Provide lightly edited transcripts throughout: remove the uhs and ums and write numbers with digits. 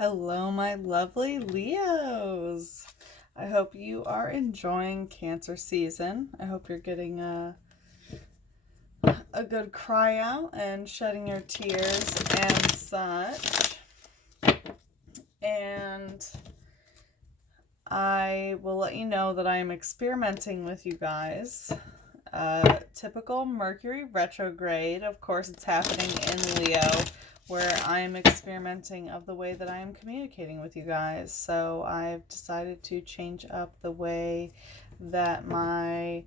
Hello, my lovely Leos. I hope you are enjoying Cancer season. I hope you're getting a good cry out and shedding your tears and such. And I will let you know that I am experimenting with you guys. Typical Mercury retrograde. Of course, it's happening in Leo, where I am experimenting of the way that I am communicating with you guys. So I've decided to change up the way that my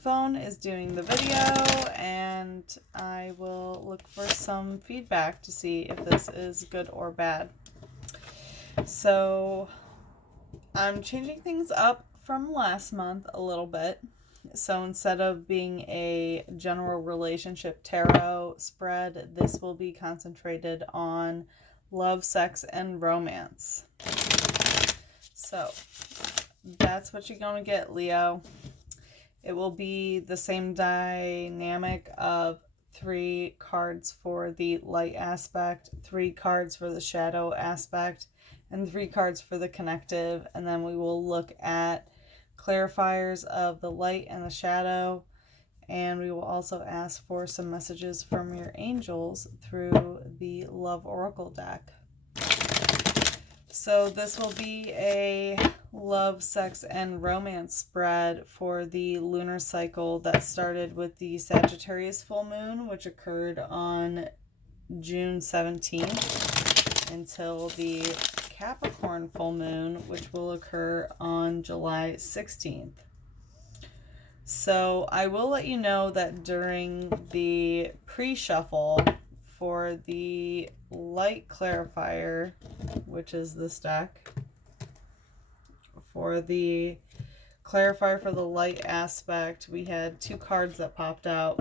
phone is doing the video, and I will look for some feedback to see if this is good or bad. So I'm changing things up from last month a little bit. So instead of being a general relationship tarot spread, this will be concentrated on love, sex, and romance. So that's what you're going to get, Leo. It will be the same dynamic of 3 cards for the light aspect, 3 cards for the shadow aspect, and 3 cards for the connective. And then we will look at clarifiers of the light and the shadow, and we will also ask for some messages from your angels through the Love Oracle deck. So this will be a love, sex, and romance spread for the lunar cycle that started with the Sagittarius full moon, which occurred on June 17th, until the Capricorn full moon, which will occur on July 16th. So I will let you know that during the pre-shuffle for the light clarifier, which is this deck, for the clarifier for the light aspect, we had 2 cards that popped out.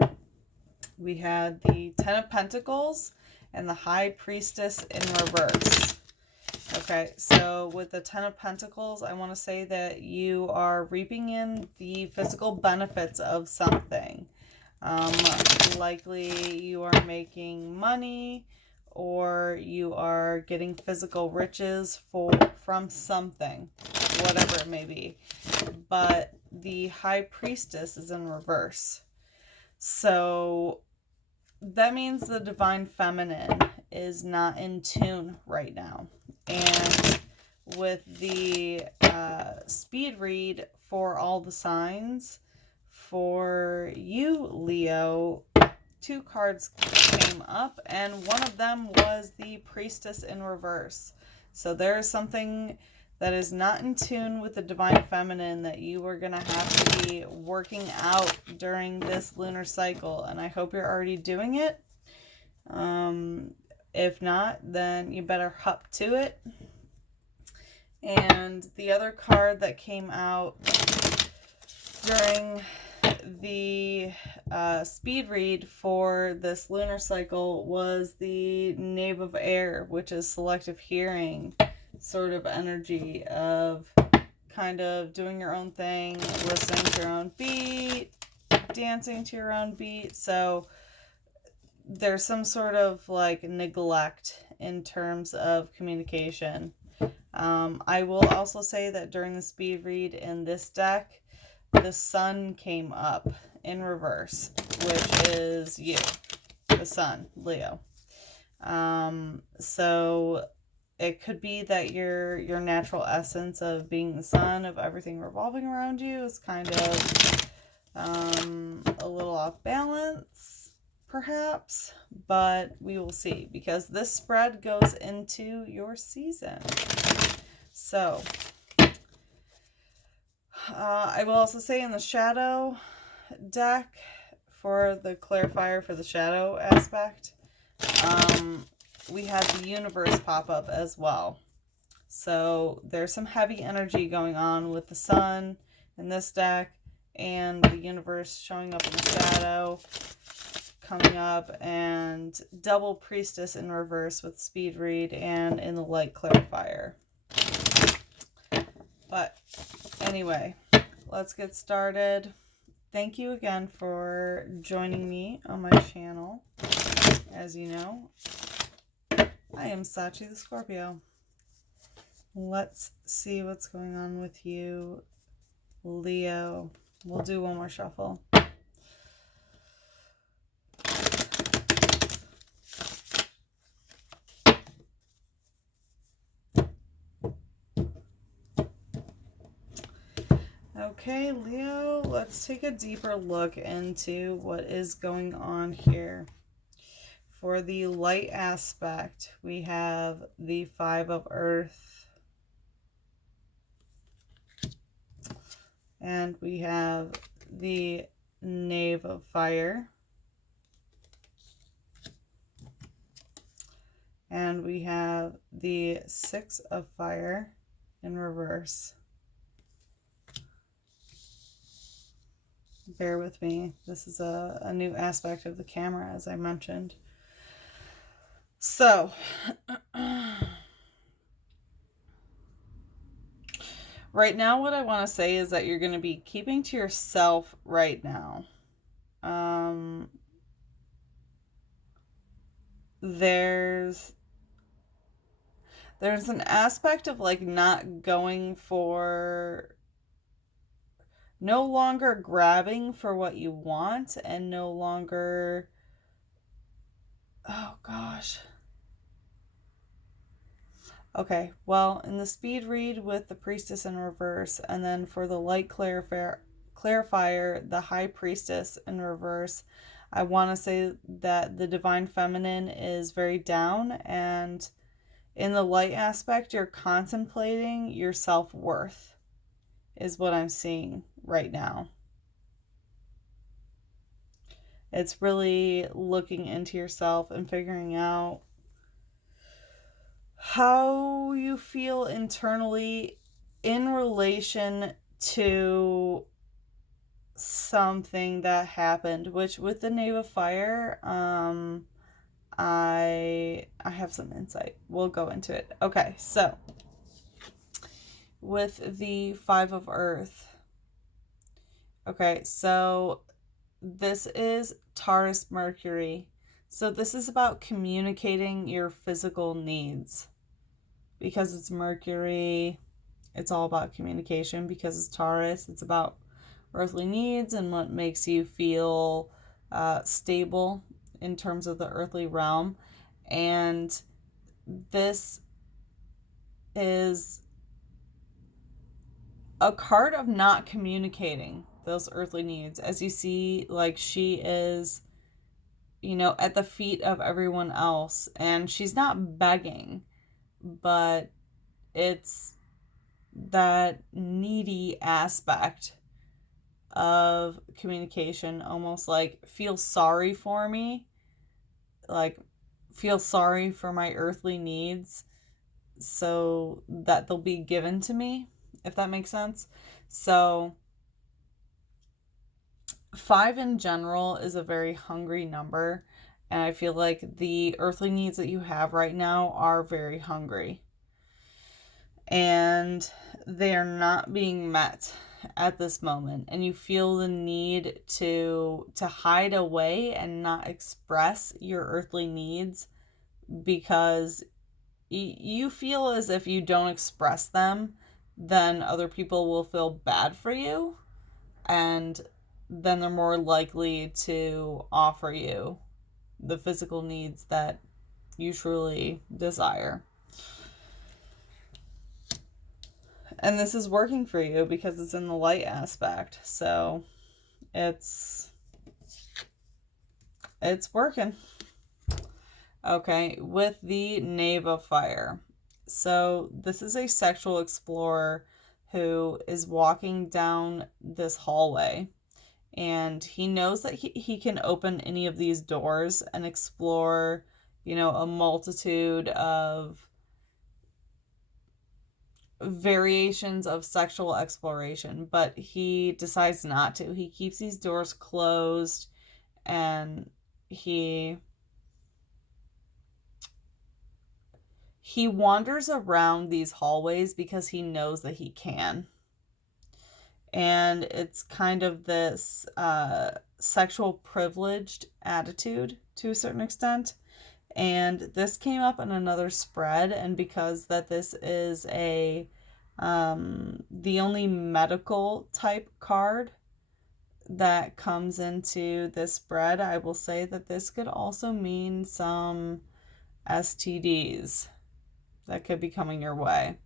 We had the Ten of Pentacles and the High Priestess in reverse. Okay, so with the Ten of Pentacles, I want to say that you are reaping in the physical benefits of something. Likely you are making money, or you are getting physical riches from something, whatever it may be. But the High Priestess is in reverse. So that means the Divine Feminine is not in tune right now. And with the speed read for all the signs, for you, Leo, 2 cards came up, and one of them was the Priestess in reverse. So there is something that is not in tune with the Divine Feminine that you are going to have to be working out during this lunar cycle, and I hope you're already doing it. If not, then you better hop to it. And the other card that came out during the speed read for this lunar cycle was the Knave of Air, which is selective hearing sort of energy of kind of doing your own thing, listening to your own beat, dancing to your own beat. So there's some sort of like neglect in terms of communication. I will also say that during the speed read in this deck, the Sun came up in reverse, which is you, the Sun, Leo. So it could be that your natural essence of being the sun, of everything revolving around you, is kind of a little off balance, perhaps, but we will see, because this spread goes into your season. So I will also say in the shadow deck, for the clarifier for the shadow aspect, we had the universe pop up as well. So there's some heavy energy going on with the sun in this deck, and the universe showing up in the shadow coming up, and double Priestess in reverse with speed read and in the light clarifier. But anyway, let's get started. Thank you again for joining me on my channel. As you know, I am Sachi the Scorpio. Let's see what's going on with you, Leo. We'll do one more shuffle. Okay, Leo, let's take a deeper look into what is going on here. For the light aspect, we have the Five of Earth. And we have the Knave of Fire. And we have the Six of Fire in reverse. Bear with me. This is a new aspect of the camera, as I mentioned. So, right now what I want to say is that you're going to be keeping to yourself right now. There's an aspect of like not going for, no longer grabbing for what you want, and no longer, oh gosh. Okay, well, in the speed read with the Priestess in reverse, and then for the light clarifier, the High Priestess in reverse, I want to say that the Divine Feminine is very down, and in the light aspect, you're contemplating your self-worth, is what I'm seeing right now. It's really looking into yourself and figuring out how you feel internally in relation to something that happened, which with the Knave of Fire, I have some insight. We'll go into it. Okay, so with the Five of Earth. Okay, so this is Taurus Mercury. So this is about communicating your physical needs. Because it's Mercury, it's all about communication. Because it's Taurus, it's about earthly needs and what makes you feel stable in terms of the earthly realm. And this is a card of not communicating those earthly needs. As you see, like, she is, you know, at the feet of everyone else, and she's not begging, but it's that needy aspect of communication, almost like, feel sorry for me, like, feel sorry for my earthly needs so that they'll be given to me, if that makes sense. So 5 in general is a very hungry number, and I feel like the earthly needs that you have right now are very hungry, and they are not being met at this moment, and you feel the need to hide away and not express your earthly needs because you feel as if you don't express them, then other people will feel bad for you, and then they're more likely to offer you the physical needs that you truly desire. And this is working for you because it's in the light aspect. So it's working. Okay, with the Knave of Fire. So this is a sexual explorer who is walking down this hallway, and he knows that he can open any of these doors and explore, you know, a multitude of variations of sexual exploration, but he decides not to. He keeps these doors closed, and he wanders around these hallways because he knows that he can. And it's kind of this sexual privileged attitude to a certain extent. And this came up in another spread, and because that this is a the only medical type card that comes into this spread, I will say that this could also mean some STDs that could be coming your way,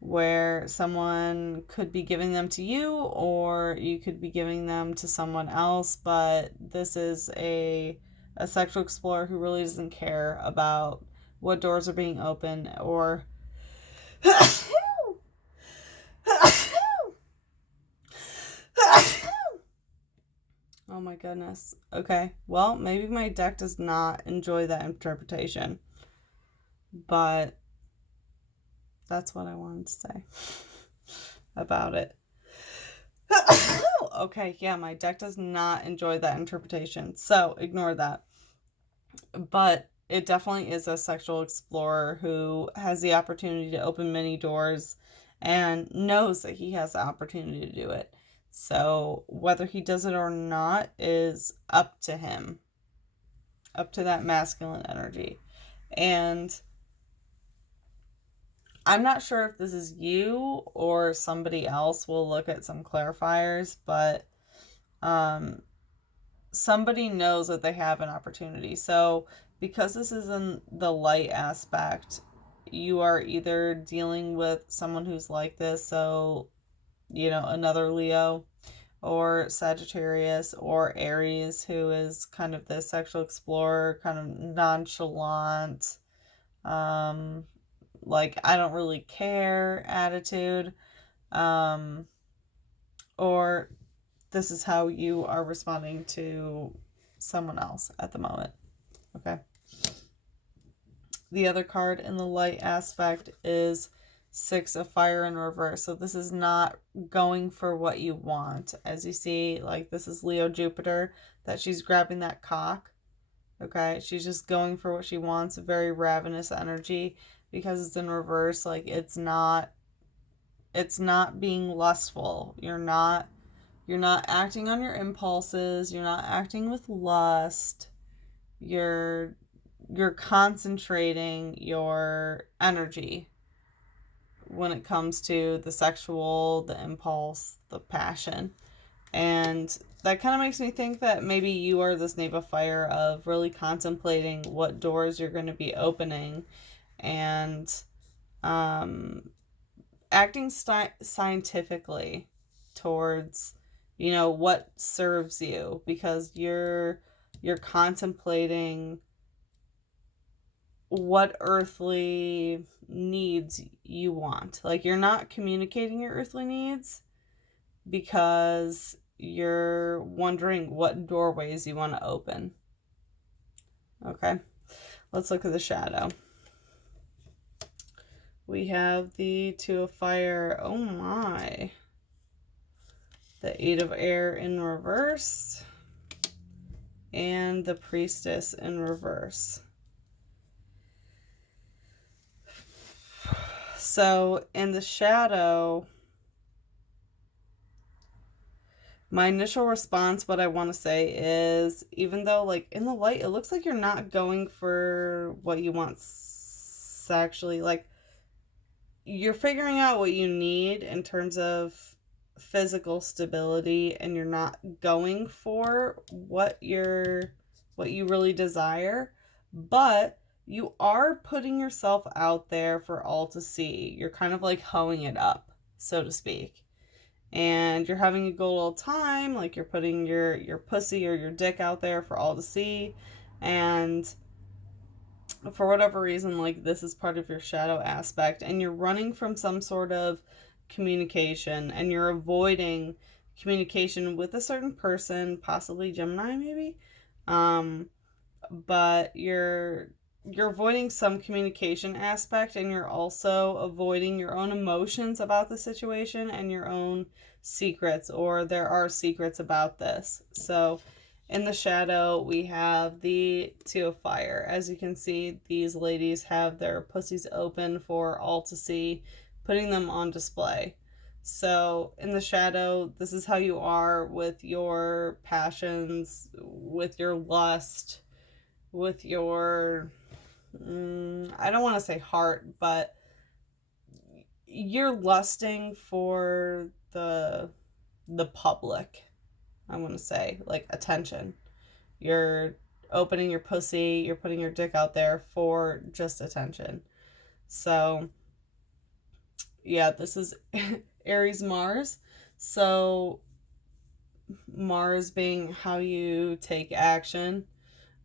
where someone could be giving them to you or you could be giving them to someone else. But this is a sexual explorer who really doesn't care about what doors are being opened or oh my goodness. Okay, well, maybe my deck does not enjoy that interpretation, but that's what I wanted to say about it. Okay, yeah, my deck does not enjoy that interpretation, so ignore that. But it definitely is a sexual explorer who has the opportunity to open many doors and knows that he has the opportunity to do it. So whether he does it or not is up to him, up to that masculine energy. And I'm not sure if this is you or somebody else. We'll look at some clarifiers, but somebody knows that they have an opportunity. So because this is in the light aspect, you are either dealing with someone who's like this, so, you know, another Leo or Sagittarius or Aries, who is kind of the sexual explorer, kind of nonchalant, like I don't really care attitude, or this is how you are responding to someone else at the moment. Okay. The other card in the light aspect is Six of Fire in reverse. So this is not going for what you want. As you see, like this is Leo Jupiter, that she's grabbing that cock. Okay. She's just going for what she wants. Very ravenous energy because it's in reverse. Like it's not being lustful. You're not acting on your impulses. You're not acting with lust. You're concentrating your energy when it comes to the sexual, the impulse, the passion. And that kind of makes me think that maybe you are this Knave of Fire of really contemplating what doors you're going to be opening and acting scientifically towards, you know, what serves you, because you're contemplating what earthly needs you want. Like you're not communicating your earthly needs because you're wondering what doorways you want to open. Okay, let's look at the shadow. We have the Two of Fire. Oh my. The Eight of Air in reverse. And the Priestess in reverse. So in the shadow, my initial response, what I want to say is, even though like in the light, it looks like you're not going for what you want sexually. Like you're figuring out what you need in terms of physical stability, and you're not going for what you really desire, but you are putting yourself out there for all to see. You're kind of like hoeing it up, so to speak. And you're having a good old time, like you're putting your pussy or your dick out there for all to see. And for whatever reason, like this is part of your shadow aspect, and you're running from some sort of communication, and you're avoiding communication with a certain person, possibly Gemini maybe, but you're avoiding some communication aspect, and you're also avoiding your own emotions about the situation and your own secrets, or there are secrets about this. So in the shadow, we have the Two of Fire. As you can see, these ladies have their pussies open for all to see, putting them on display. So in the shadow, this is how you are with your passions, with your lust, with your, I don't want to say heart, but you're lusting for the public. I want to say, like, attention. You're opening your pussy, you're putting your dick out there for just attention. So, yeah, this is Aries Mars. So, Mars being how you take action,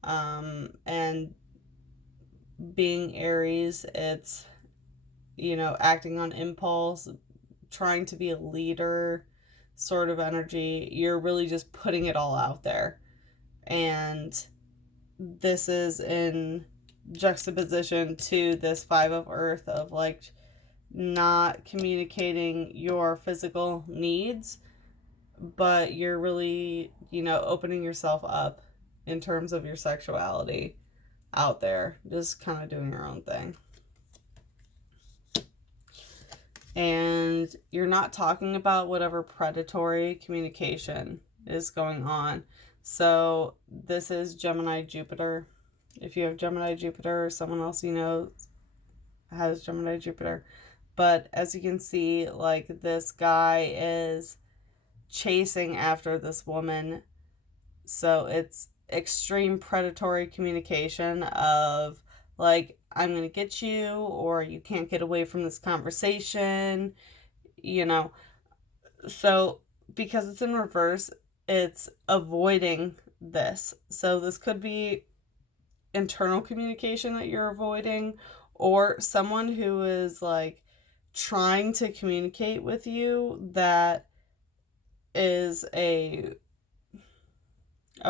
and being Aries, it's, acting on impulse, trying to be a leader sort of energy. You're really just putting it all out there. And this is in juxtaposition to this Five of Earth of, like, not communicating your physical needs, but you're really, opening yourself up in terms of your sexuality out there, just kind of doing your own thing. And you're not talking about whatever predatory communication is going on. So this is Gemini Jupiter. If you have Gemini Jupiter, or someone else has Gemini Jupiter. But as you can see, like, this guy is chasing after this woman. So it's extreme predatory communication of, like, I'm going to get you, or you can't get away from this conversation, So because it's in reverse, it's avoiding this. So this could be internal communication that you're avoiding, or someone who is, like, trying to communicate with you that is a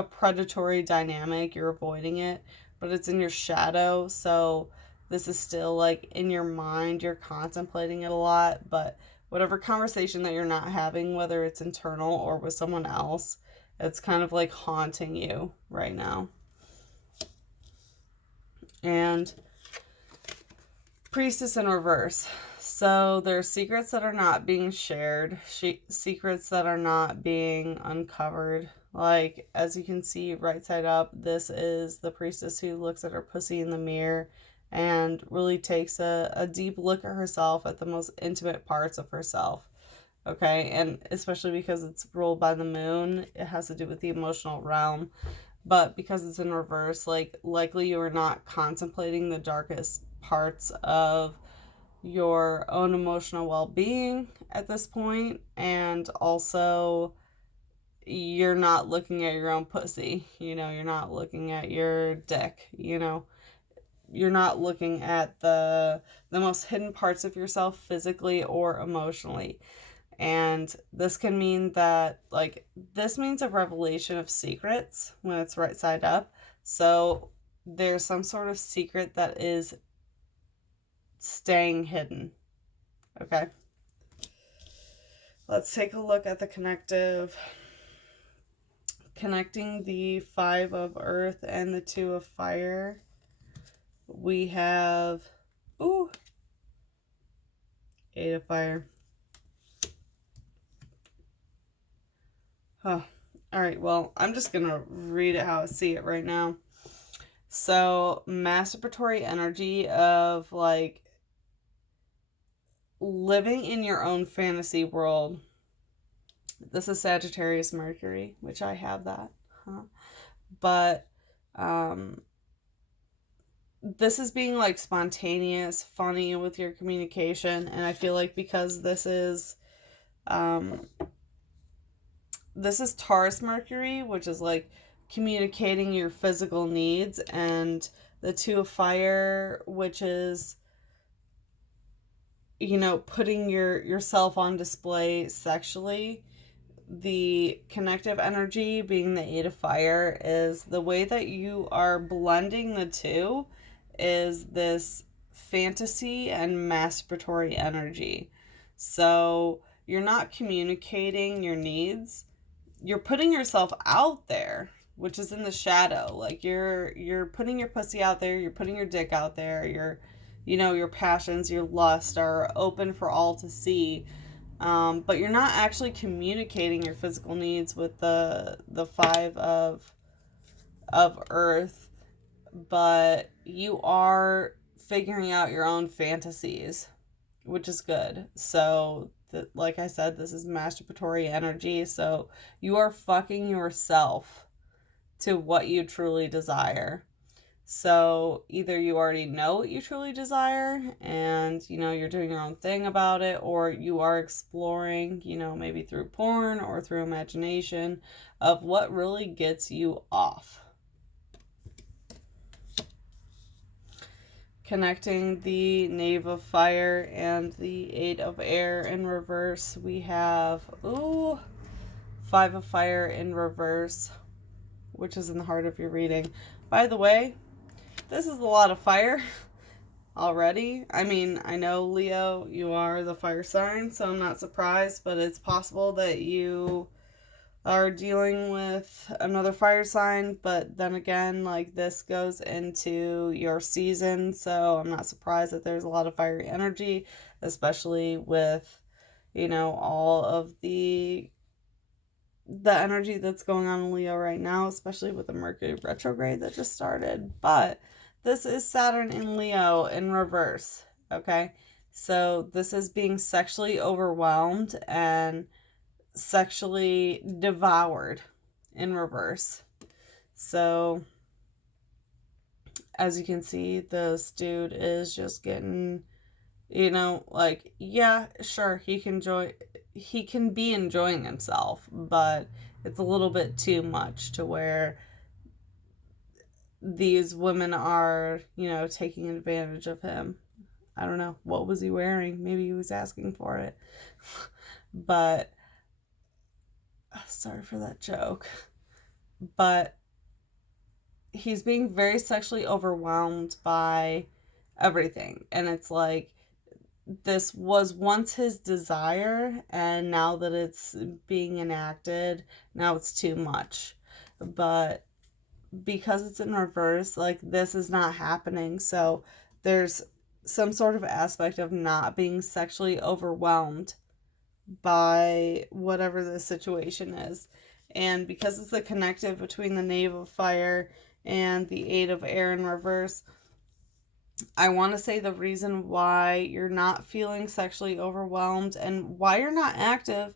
predatory dynamic. You're avoiding it, but it's in your shadow. So this is still, like, in your mind. You're contemplating it a lot, but whatever conversation that you're not having, whether it's internal or with someone else, it's kind of like haunting you right now. And Priestess in reverse. So there's secrets that are not being shared, secrets that are not being uncovered. Like, as you can see right side up, this is the priestess who looks at her pussy in the mirror and really takes a deep look at herself, at the most intimate parts of herself. Okay, and especially because it's ruled by the moon, it has to do with the emotional realm. But because it's in reverse, like, likely you are not contemplating the darkest parts of your own emotional well-being at this point. And also, you're not looking at your own pussy. You're not looking at your dick. You're not looking at the most hidden parts of yourself physically or emotionally. And this can mean that, like, this means a revelation of secrets when it's right side up. So there's some sort of secret that is staying hidden. Okay. Let's take a look at the connecting the Five of Earth and the Two of Fire. We have, Eight of Fire. Huh. All right, well, I'm just going to read it how I see it right now. So, masturbatory energy of, like, living in your own fantasy world. This is Sagittarius Mercury, which I have that. But this is being, like, spontaneous, funny with your communication. And I feel like because this is Taurus Mercury, which is, like, communicating your physical needs, and the Two of Fire, which is, putting yourself on display sexually. The connective energy being the Eight of Fire is the way that you are blending the two is this fantasy and masturbatory energy. So you're not communicating your needs. You're putting yourself out there, which is in the shadow. Like, you're putting your pussy out there, you're putting your dick out there, your passions, your lust are open for all to see. But you're not actually communicating your physical needs with the Five of Earth. but you are figuring out your own fantasies, which is good. So, like I said, this is masturbatory energy. So, you are fucking yourself to what you truly desire. So, either you already know what you truly desire and, you're doing your own thing about it, or you are exploring, maybe through porn or through imagination of what really gets you off. Connecting the Knave of Fire and the Eight of Air in reverse, we have, Five of Fire in reverse, which is in the heart of your reading. By the way, this is a lot of fire already. I mean, I know, Leo, you are the fire sign, so I'm not surprised, but it's possible that you are dealing with another fire sign, but then again, like, this goes into your season, so I'm not surprised that there's a lot of fiery energy, especially with, all of the energy that's going on in Leo right now, especially with the Mercury retrograde that just started. But this is Saturn in Leo in reverse, okay? So this is being sexually overwhelmed and sexually devoured in reverse. So as you can see, this dude is just getting, like, yeah, sure, he can be enjoying himself, but it's a little bit too much to where these women are, taking advantage of him. I don't know. What was he wearing? Maybe he was asking for it. But sorry for that joke. But he's being very sexually overwhelmed by everything. And it's like, this was once his desire, and now that it's being enacted, now it's too much. But because it's in reverse, like, this is not happening. So there's some sort of aspect of not being sexually overwhelmed by whatever the situation is. And because it's the connective between the Knave of Fire and the Eight of Air in reverse, I want to say the reason why you're not feeling sexually overwhelmed and why you're not active,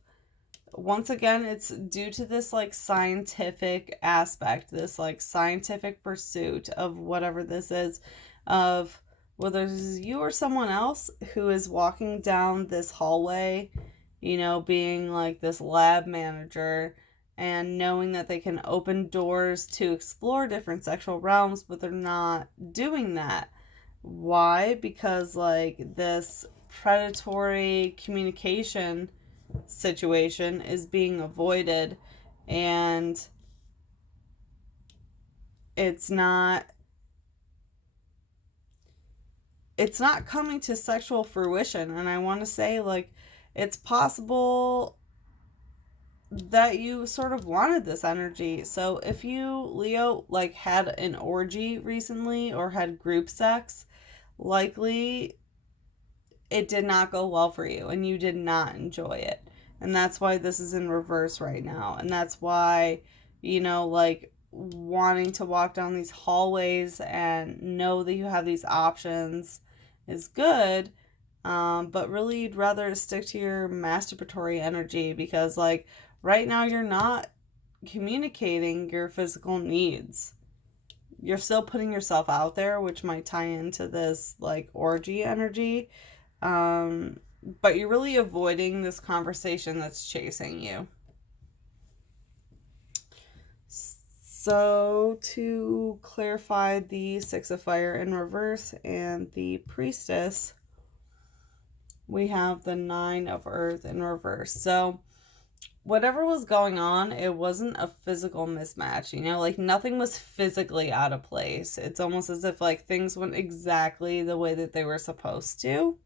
once again, it's due to this, like, scientific aspect, this, like, scientific pursuit of whatever this is, of whether it's you or someone else who is walking down this hallway, being like this lab manager and knowing that they can open doors to explore different sexual realms, but they're not doing that. Why? Because, like, this predatory communication situation is being avoided, and it's not coming to sexual fruition. And I want to say, like, it's possible that you sort of wanted this energy. So if you, Leo, like, had an orgy recently or had group sex, likely it did not go well for you and you did not enjoy it. And that's why this is in reverse right now. And that's why, like, wanting to walk down these hallways and know that you have these options is good. But really, you'd rather stick to your masturbatory energy because, like, right now you're not communicating your physical needs. You're still putting yourself out there, which might tie into this, like, orgy energy. But you're really avoiding this conversation that's chasing you. So to clarify the Six of Fire in reverse and the Priestess, we have the Nine of Earth in reverse. So whatever was going on, it wasn't a physical mismatch, like, nothing was physically out of place. It's almost as if, like, things went exactly the way that they were supposed to,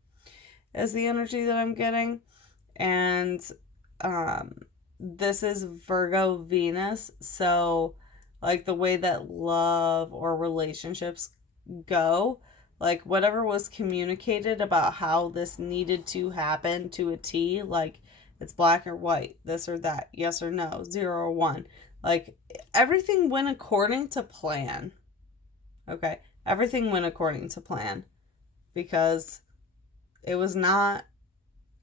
is the energy that I'm getting. And this is Virgo Venus, so, like, the way that love or relationships go, like, whatever was communicated about how this needed to happen to a T, like, it's black or white, this or that, yes or no, 0 or 1. Like, everything went according to plan. Okay. Everything went according to plan because it was not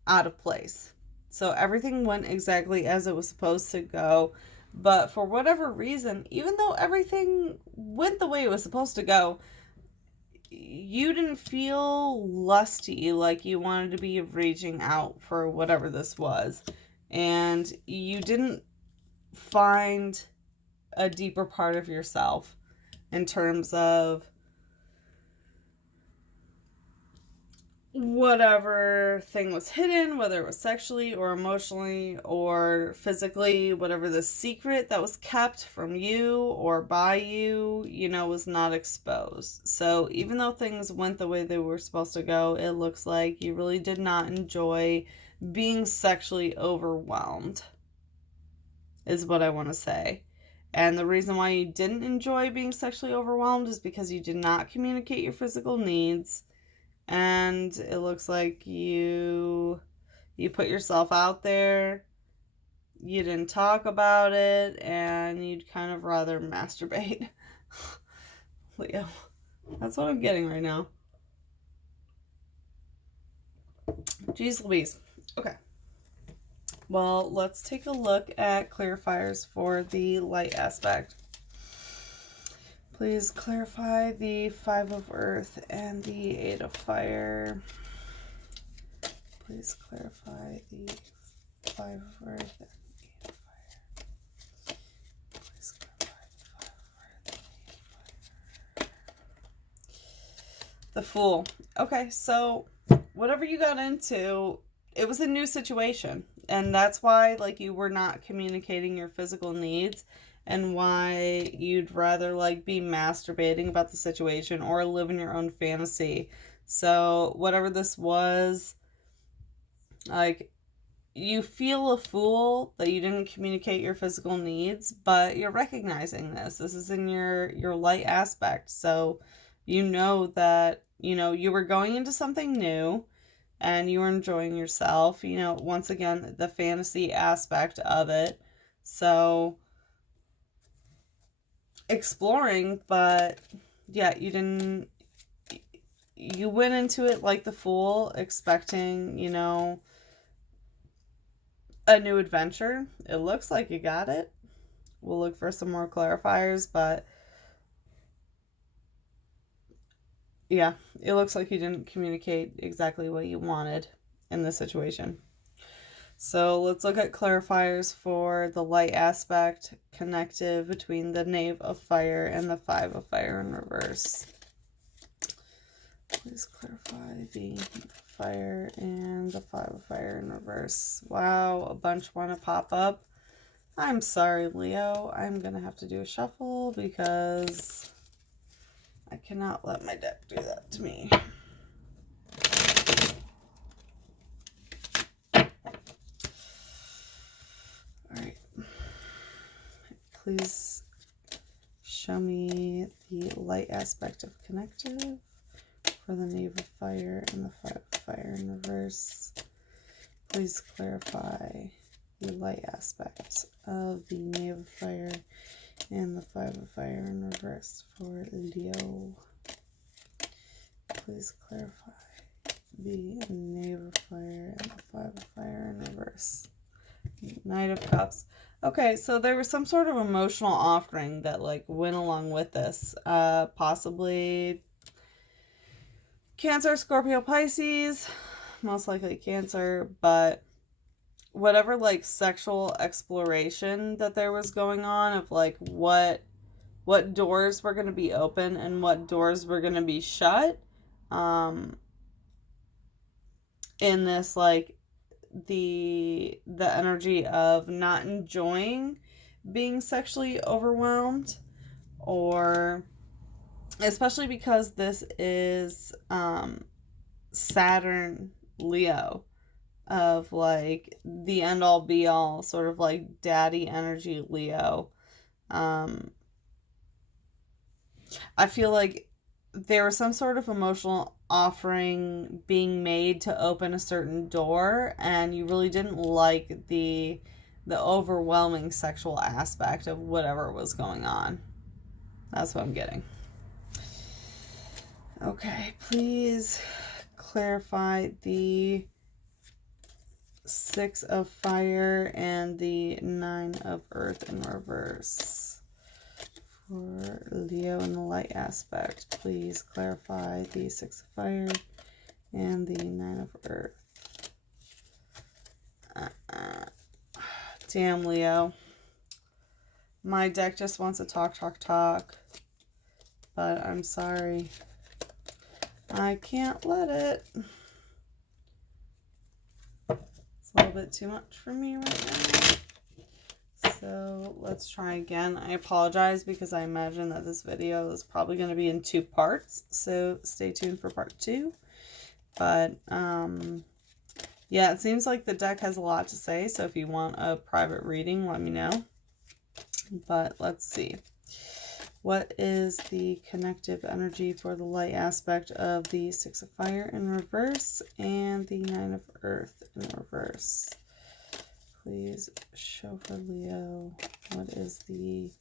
out of place. So everything went exactly as it was supposed to go. But for whatever reason, even though everything went the way it was supposed to go, you didn't feel lusty, like you wanted to be reaching out for whatever this was. And you didn't find a deeper part of yourself in terms of whatever thing was hidden, whether it was sexually or emotionally or physically, whatever the secret that was kept from you or by you, you know, was not exposed. So even though things went the way they were supposed to go, it looks like you really did not enjoy being sexually overwhelmed, is what I want to say. And the reason why you didn't enjoy being sexually overwhelmed is because you did not communicate your physical needs. And it looks like you put yourself out there, you didn't talk about it, and you'd kind of rather masturbate. Leo, that's what I'm getting right now. Jeez Louise. Okay. Well, let's take a look at clarifiers for the light aspect. Please clarify the 5 of Earth and the 8 of Fire. Please clarify the 5 of Earth and the 8 of Fire. Please clarify the 5 of Earth and the 8 of Fire. The Fool. Okay, so whatever you got into, it was a new situation. And that's why, like, you were not communicating your physical needs. And why you'd rather, like, be masturbating about the situation or live in your own fantasy. So whatever this was, like, you feel a fool that you didn't communicate your physical needs, but you're recognizing this. This is in your light aspect. So you know that, you know, you were going into something new and you were enjoying yourself. You know, once again, the fantasy aspect of it. So exploring, but yeah, you went into it like the Fool, expecting, you know, a new adventure. It looks like you got it. We'll look for some more clarifiers, but yeah, it looks like you didn't communicate exactly what you wanted in this situation. So let's look at clarifiers for the light aspect connective between the Knave of Fire and the 5 of Fire in reverse. Please clarify the Fire and the 5 of Fire in reverse. Wow, a bunch want to pop up. I'm sorry, Leo. I'm going to have to do a shuffle because I cannot let my deck do that to me. Please show me the light aspect of connective for the Knave of Fire and the 5 of Fire in reverse. Please clarify the light aspect of the Knave of Fire and the 5 of Fire in reverse for Leo. Please clarify the Knave of Fire and the 5 of Fire in reverse. Knight of Cups. Okay, so there was some sort of emotional offering that, like, went along with this. Possibly Cancer, Scorpio, Pisces. Most likely Cancer, but whatever, like, sexual exploration that there was going on of, like, what doors were going to be open and what doors were going to be shut. In this, like, the energy of not enjoying being sexually overwhelmed, or especially because this is Saturn Leo, of like the end all be all, sort of like daddy energy Leo. I feel like there was some sort of emotional offering being made to open a certain door, and you really didn't like the overwhelming sexual aspect of whatever was going on. That's what I'm getting. Okay, please clarify the 6 of Fire and the 9 of Earth in reverse. For Leo in the light aspect, please clarify the 6 of Fire and the 9 of Earth. Damn, Leo. My deck just wants to talk. But I'm sorry. I can't let it. It's a little bit too much for me right now. So let's try again. I apologize because I imagine that this video is probably going to be in 2 parts. So stay tuned for part 2. But yeah, it seems like the deck has a lot to say. So if you want a private reading, let me know. But let's see. What is the connective energy for the light aspect of the 6 of Fire in reverse and the 9 of Earth in reverse? Please show for Leo. What is the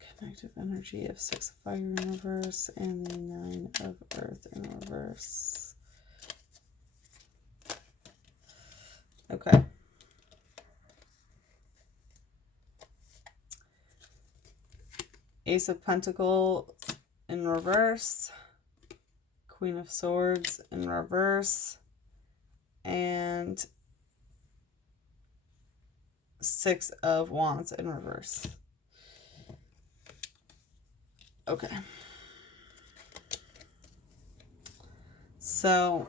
connective energy of 6 of Fire in reverse and the 9 of Earth in reverse? Okay. Ace of Pentacles in reverse, Queen of Swords in reverse, and 6 of Wands in reverse. Okay. So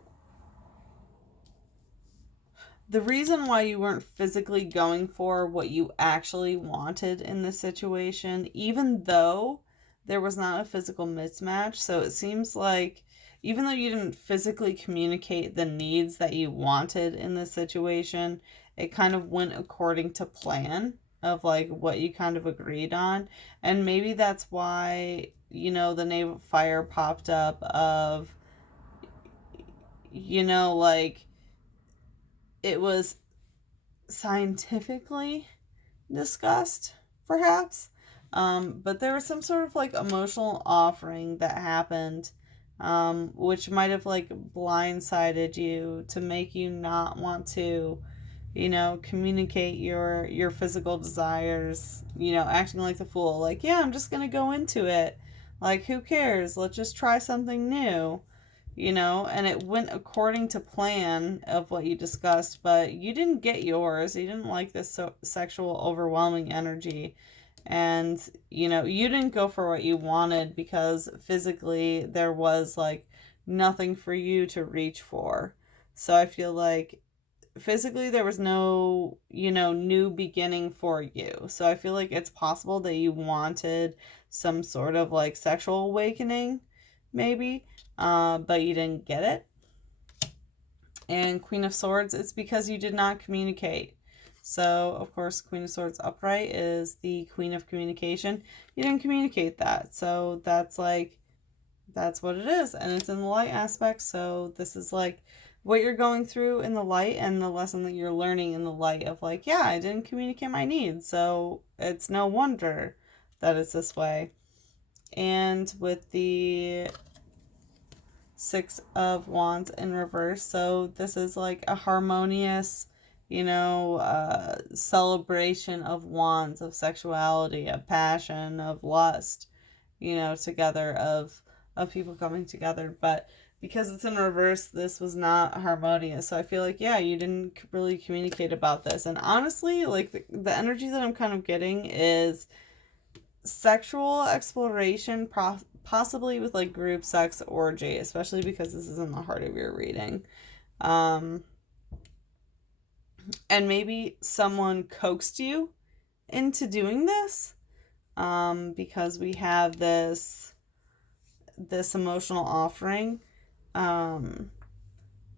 the reason why you weren't physically going for what you actually wanted in this situation, even though there was not a physical mismatch, so it seems like even though you didn't physically communicate the needs that you wanted in this situation, it kind of went according to plan of like what you kind of agreed on. And maybe that's why, you know, the Knave of Fire popped up of, you know, like it was scientifically discussed, perhaps. But there was some sort of like emotional offering that happened, which might have like blindsided you to make you not want to, you know, communicate your physical desires, you know, acting like the fool. Like, yeah, I'm just gonna go into it. Like, who cares? Let's just try something new. You know, and it went according to plan of what you discussed, but you didn't get yours. You didn't like this sexual overwhelming energy. And, you know, you didn't go for what you wanted because physically there was like nothing for you to reach for. So I feel like physically there was no, you know, new beginning for you. So I feel like it's possible that you wanted some sort of like sexual awakening, maybe, but you didn't get it. And Queen of Swords, it's because you did not communicate. So, of course, Queen of Swords upright is the Queen of Communication. You didn't communicate that. So that's like, that's what it is. And it's in the light aspect. So this is like what you're going through in the light and the lesson that you're learning in the light of like, yeah, I didn't communicate my needs. So it's no wonder that it's this way. And with the 6 of Wands in reverse, so this is like a harmonious, you know, celebration of wands, of sexuality, of passion, of lust, you know, together, of people coming together. But because it's in reverse, this was not harmonious. So I feel like, yeah, you didn't really communicate about this. And honestly, like the energy that I'm kind of getting is sexual exploration, possibly with like group sex orgy, especially because this is in the heart of your reading. And maybe someone coaxed you into doing this, because we have this emotional offering.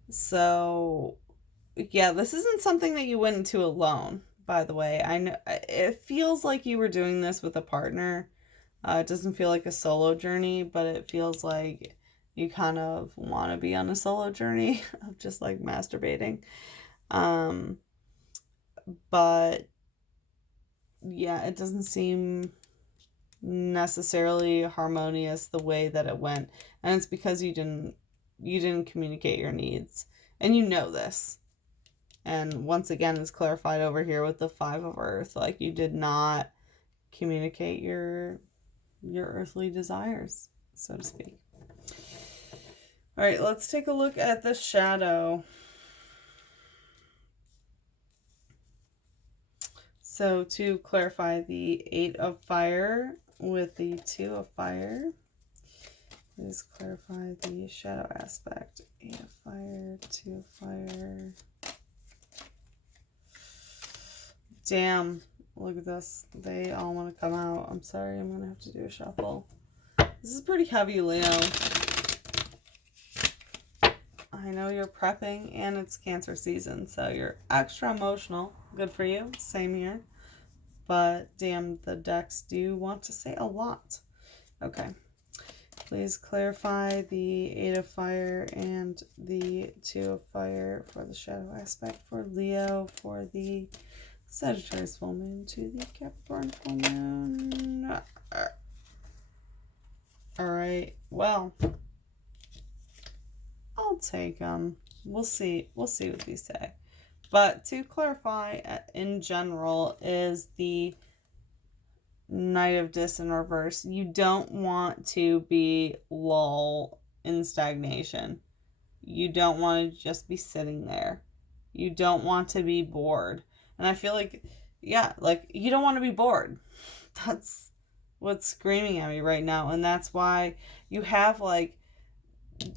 So yeah, this isn't something that you went into alone, by the way. I know it feels like you were doing this with a partner. It doesn't feel like a solo journey, but it feels like you kind of want to be on a solo journey of just like masturbating. But yeah, it doesn't seem necessarily harmonious the way that it went. And it's because you didn't communicate your needs. And you know this. And once again, it's clarified over here with the 5 of Earth. Like, you did not communicate your earthly desires, so to speak. All right, let's take a look at the shadow. So to clarify, the 8 of Fire with the 2 of Fire. Please clarify the shadow aspect. 8 of Fire, 2 of Fire. Damn, look at this. They all want to come out. I'm sorry, I'm going to have to do a shuffle. This is pretty heavy, Leo. I know you're prepping and it's Cancer season, so you're extra emotional. Good for you. Same here. But damn, the decks do want to say a lot. Okay. Please clarify the 8 of Fire and the 2 of Fire for the shadow aspect for Leo, for the Sagittarius full moon to the Capricorn full moon. All right. Well, I'll take them. We'll see. We'll see what these say. But to clarify, in general, is the Knight of Dis in reverse. You don't want to be lull in stagnation. You don't want to just be sitting there. You don't want to be bored. And I feel like, yeah, like, you don't want to be bored. That's what's screaming at me right now. And that's why you have, like,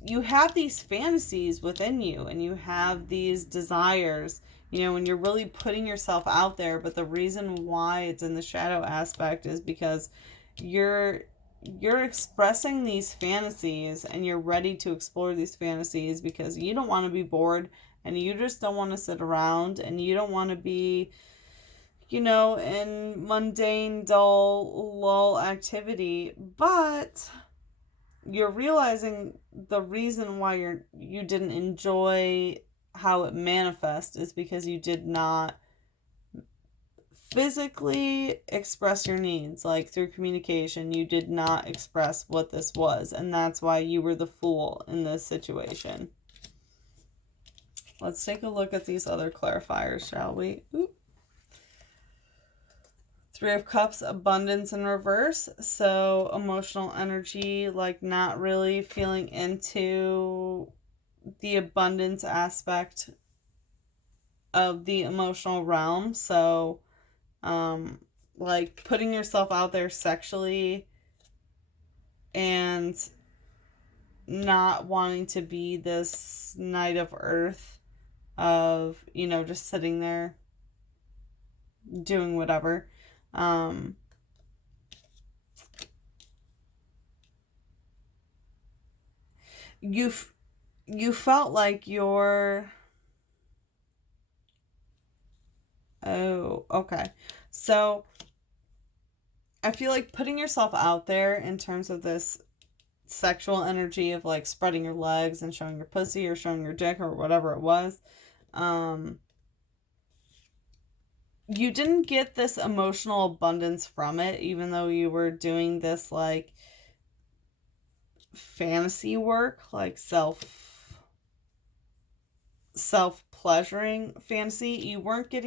you have these fantasies within you, and you have these desires, you know, and you're really putting yourself out there. But the reason why it's in the shadow aspect is because you're expressing these fantasies, and you're ready to explore these fantasies because you don't want to be bored, and you just don't want to sit around, and you don't want to be, you know, in mundane, dull, lull activity. But you're realizing the reason why you didn't enjoy how it manifests is because you did not physically express your needs. Like, through communication, you did not express what this was, and that's why you were the fool in this situation. Let's take a look at these other clarifiers, shall we? Oop. 3 of Cups, abundance in reverse. So emotional energy, like not really feeling into the abundance aspect of the emotional realm. So, like putting yourself out there sexually and not wanting to be this Knight of Earth of, you know, just sitting there doing whatever. You felt like you're... Oh, okay. So I feel like putting yourself out there in terms of this sexual energy of like spreading your legs and showing your pussy or showing your dick or whatever it was, you didn't get this emotional abundance from it, even though you were doing this like fantasy work, like self-pleasuring fantasy. You weren't getting